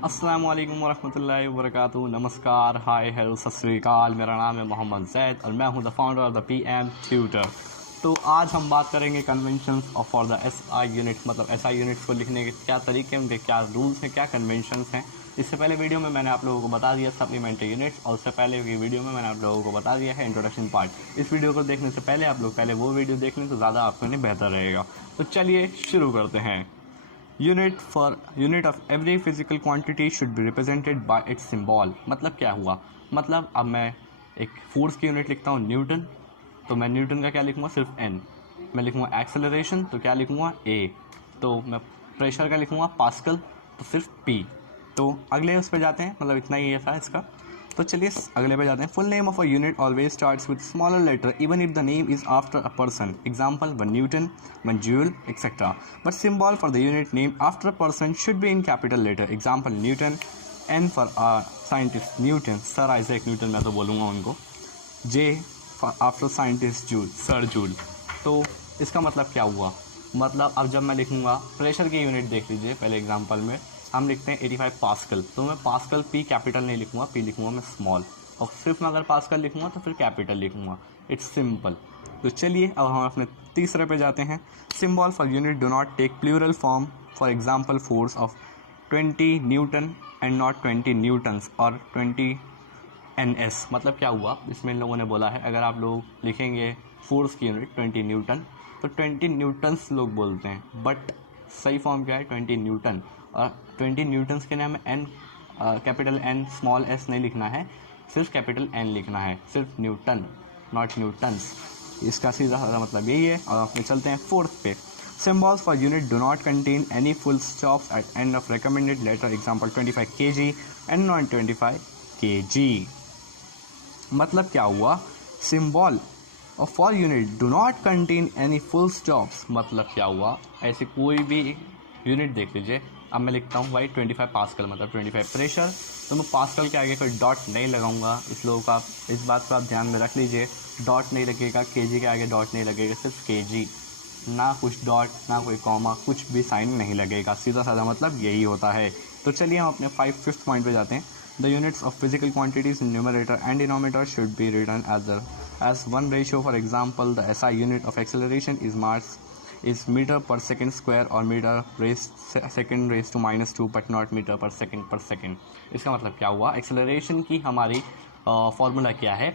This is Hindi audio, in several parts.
अस्सलाम वालेकुम वरहमतुल्लाहि वबरकातुहू। नमस्कार, हाय, हेलो, सत श्री अकाल। मेरा नाम है मोहम्मद जैद और मैं हूं the founder of the PM tutor. तो आज हम बात करेंगे conventions of for the SI unit, मतलब एसआई यूनिट्स को लिखने के क्या तरीके हैं, उनके क्या रूल्स हैं, क्या कन्वेंशंस हैं। इससे पहले वीडियो में मैंने आप लोगों को बता दिया सप्लीमेंट्री यूनिट्स, और उससे पहले की वीडियो में मैंने आप लोगों को बता दिया है इंट्रोडक्शन पार्ट। इस वीडियो को देखने से पहले आप लोग पहले वो वीडियो देख लें तो ज़्यादा आपके लिए बेहतर रहेगा। तो चलिए शुरू करते हैं। Unit of every physical quantity should be represented by its symbol। मतलब क्या हुआ, मतलब अब मैं एक फोर्स की यूनिट लिखता हूँ न्यूटन, तो मैं न्यूटन का क्या लिखूँगा, सिर्फ n। मैं लिखूँगा एक्सेलरेशन तो क्या लिखूँगा a। तो मैं प्रेशर का लिखूँगा पास्कल तो सिर्फ p। तो अगले उस पर जाते हैं, मतलब इतना ही था इसका। तो चलिए अगले पे जाते हैं। Full name of a unit always starts with smaller letter even if the name is after a person. Example 1 newton, 1 joule, etcetera. But symbol for the unit name after a person should be in capital letter. Example newton, N for scientist Newton, sir Isaac Newton मैं तो बोलूँगा उनको। J for after scientist Joule, sir Joule. तो इसका मतलब क्या हुआ, मतलब अब जब मैं लिखूँगा प्रेशर की यूनिट देख लीजिए। पहले एग्जाम्पल में हम लिखते हैं 85 पास्कल, तो मैं पास्कल पी कैपिटल नहीं लिखूँगा, पी लिखूँगा मैं स्मॉल, और सिर्फ मैं अगर पास्कल लिखूँगा तो फिर कैपिटल लिखूँगा। It's simple. तो चलिए अब हम अपने तीसरे पे जाते हैं। Symbol for unit do not take plural form. For example force of 20 newton and not 20 newtons और 20 NS। मतलब क्या हुआ, इसमें इन लोगों ने बोला है अगर आप लोग लिखेंगे फोर्स की यूनिट 20 न्यूटन तो 20 न्यूटन्स लोग बोलते हैं, बट सही फॉर्म क्या है 20 न्यूटन। और 20 न्यूटन्स के लिए हमें N capital N small s नहीं लिखना है, सिर्फ कैपिटल N लिखना है, सिर्फ न्यूटन नॉट न्यूटन्स। इसका सीधा साधा मतलब यही है। और अपने चलते हैं फोर्थ पे। Symbols for unit do not contain any full stops at end of recommended letter। Example 25 kg and not 25 kg। मतलब क्या हुआ, symbol of for unit do not contain any full stops. मतलब क्या हुआ, ऐसे कोई भी यूनिट देख लीजिए। अब मैं लिखता हूँ भाई 25 पास्कल मतलब 25 प्रेशर, तो मैं पास्कल के आगे कोई डॉट नहीं लगाऊंगा। इस लोगों का इस बात को आप ध्यान में रख लीजिए, डॉट नहीं लगेगा। केजी के आगे डॉट नहीं लगेगा, सिर्फ केजी, ना कुछ डॉट ना कोई कॉमा, कुछ भी साइन नहीं लगेगा। सीधा साधा मतलब यही होता है। तो चलिए हम अपने फिफ्थ पॉइंट पे जाते हैं। The units of physical quantities in numerator and denominator should be written as one ratio। For example, the SI unit of acceleration is meter per second square or meter second raised to -2, but not meter per second। इसका मतलब क्या हुआ, एक्सेलरेशन की हमारी फॉर्मूला क्या है,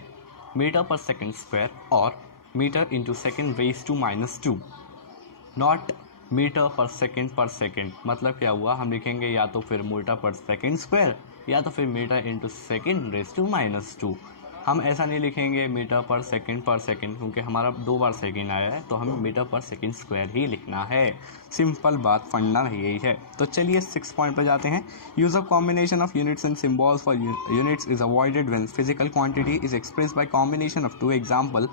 मीटर पर सेकेंड स्क्वायर और metre into second raise to -2, not metre per second. मतलब क्या हुआ, हम लिखेंगे या तो फिर मीटर पर सेकेंड स्क्वायर या तो फिर metre into second raise to -2। हम ऐसा नहीं लिखेंगे मीटर पर सेकेंड क्योंकि हमारा 2 बार सेकेंड आया है, तो हमें मीटर पर सेकेंड स्क्वायर ही लिखना है। सिंपल बात, फंडा यही है। तो चलिए 6 पॉइंट पर जाते हैं। Use of combination of units and symbols for units is avoided when physical quantity is express by combination of 2। Example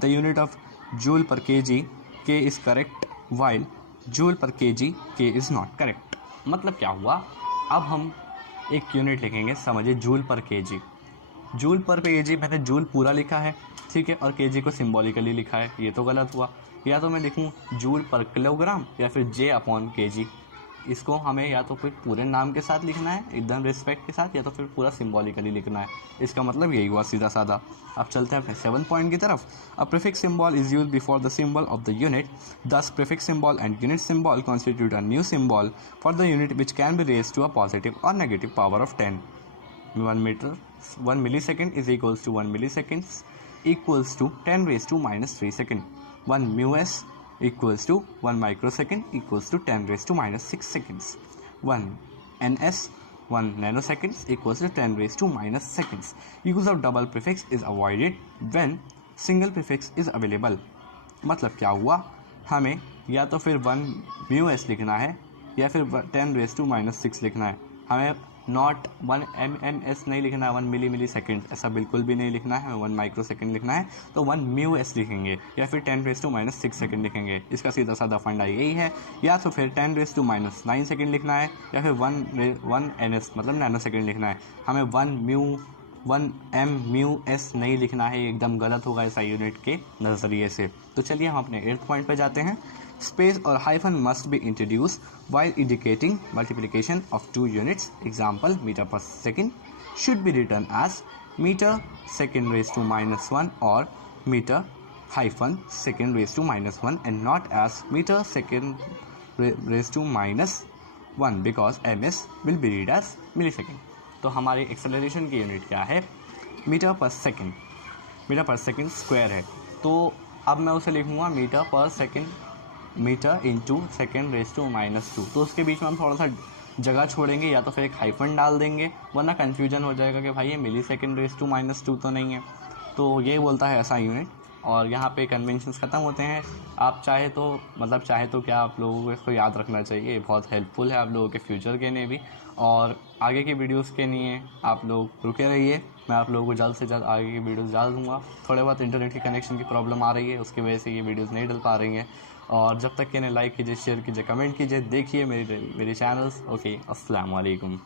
the unit of joule per kg, K is correct while joule per kg, K is not correct. मतलब क्या हुआ, अब हम एक यूनिट लिखेंगे, समझिए joule per KG. Joule per KG मैंने जूल पूरा लिखा है, ठीक है, और केजी को सिंबॉलिकली लिखा है, ये तो गलत हुआ। या तो मैं लिखूँ जूल पर किलोग्राम या फिर J/kg। इसको हमें या तो फिर पूरे नाम के साथ लिखना है एकदम रिस्पेक्ट के साथ, या तो फिर पूरा सिंबॉलिकली लिखना है। इसका मतलब यही हुआ सीधा साधा। अब चलते हैं अपने 7 पॉइंट की तरफ। A prefix symbol is used before the symbol of the unit. This prefix symbol and unit symbol constitute a new symbol for the unit which can be raised to a positive or negative power of 10। 1 millisecond is equals to 1 milliseconds equals to 10 raised to -3 second। 1 µs equals to 1 microsecond equals to 10 raised to -6 seconds। 1 ns 1 nanoseconds equals to 10 raised to -seconds। Use of double prefix is avoided when single prefix is available। मतलब क्या हुआ, हमें या तो फिर 1 µs लिखना है या फिर 10 raised to -6 लिखना है। हमें नॉट 1 mm/s नहीं लिखना है, 1 मिली-सेकेंड ऐसा बिल्कुल भी नहीं लिखना है, 1 माइक्रोसेकेंड लिखना है, तो 1 µs लिखेंगे या फिर 10 raised to -6 सेकेंड लिखेंगे। इसका सीधा साधा फंडा यही है। या तो फिर 10 raised to -9 सेकेंड लिखना है या फिर 1 ns मतलब नैनो सेकेंड लिखना है। हमें 1 m/s नहीं लिखना है, एकदम गलत होगा ऐसा यूनिट के नज़रिए से। तो चलिए हम अपने 8th पॉइंट पे जाते हैं। space or hyphen must be introduced while indicating multiplication of two units. Example, meter per second should be written as meter second raised to minus 1 or meter hyphen second raised to minus 1 and not as meter second raised to minus 1 because ms will be read as millisecond. तो हमारी एक्सेलरेशन की यूनिट क्या है? Metre per second. Metre per second square है, तो अब मैं उसे लिखूँगा metre per second, metre into second raise to minus 2. तो उसके बीच में हम थोड़ा सा जगह छोड़ेंगे या तो फिर एक हाइफन डाल देंगे, वरना कन्फ्यूजन हो जाएगा कि भाई ये मिली सेकेंड रेज टू माइनस 2 तो नहीं है. तो ये बोलता है ऐसा यूनिट. और यहाँ पे कन्वेंशंस ख़त्म होते हैं. आप चाहे तो क्या आप लोगों को इसको याद रखना चाहिए, बहुत हेल्पफुल है आप लोगों के फ्यूचर के लिए भी. और आगे की वीडियोस के लिए आप लोग रुके रहिए, मैं आप लोगों को जल्द से जल्द आगे की वीडियोस डाल दूँगा. थोड़े बहुत इंटरनेट की कनेक्शन की प्रॉब्लम आ रही है, उसकी वजह से ये वीडियोस नहीं डल पा रही हैं. और जब तक कि इन्हें लाइक कीजिए, शेयर कीजिए, कमेंट कीजिए, देखिए मेरी चैनल्स. ओके, अस्सलाम वालेकुम.